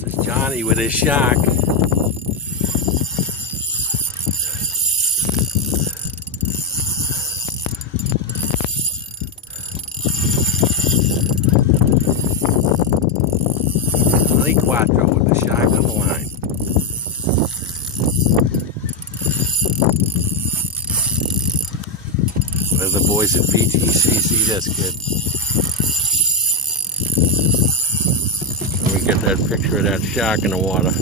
This is Johnny with his shark. Johnny Quattro with the shark on the line. Where the boys at PTC see this kid. Let me get that picture of that shark in the water.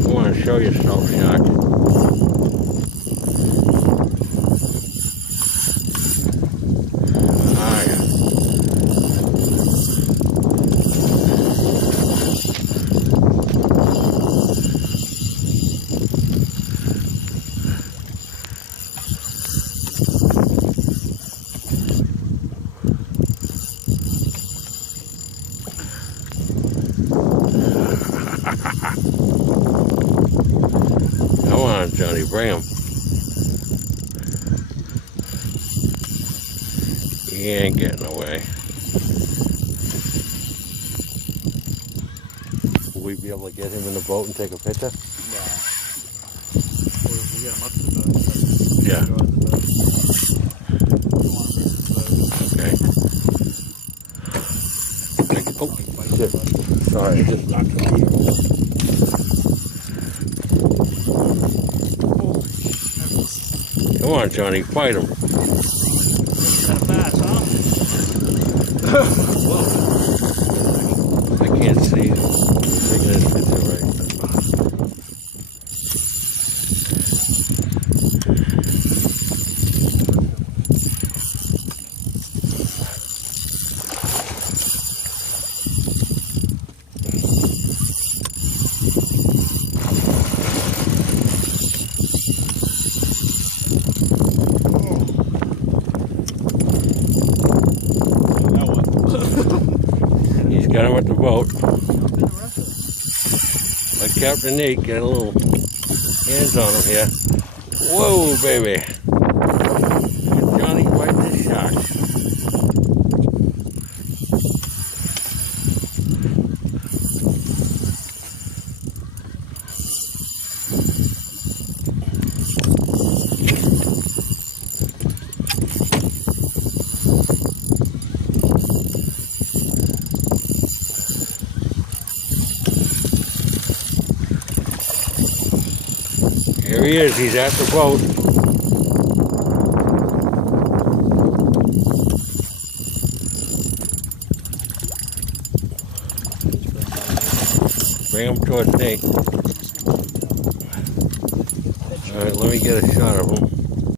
You want to show yourself, shark. Ah, yeah. Come on, Johnny, bring him. He ain't getting away. Will we be able to get him in the boat and take a picture? Yeah. We get him up to the boat. Yeah. Okay. Oh, shit. Sorry, I just knocked him. Come on, Johnny, fight him. Kind of fast, huh? Whoa. I can't see it. Taking this picture right. He's got him at the boat. Let Captain Nate get a little hands on him here. Whoa, baby. Johnny's biting this shark. Here he is, he's at the boat. Bring him towards Nate. Alright, let me get a shot of him.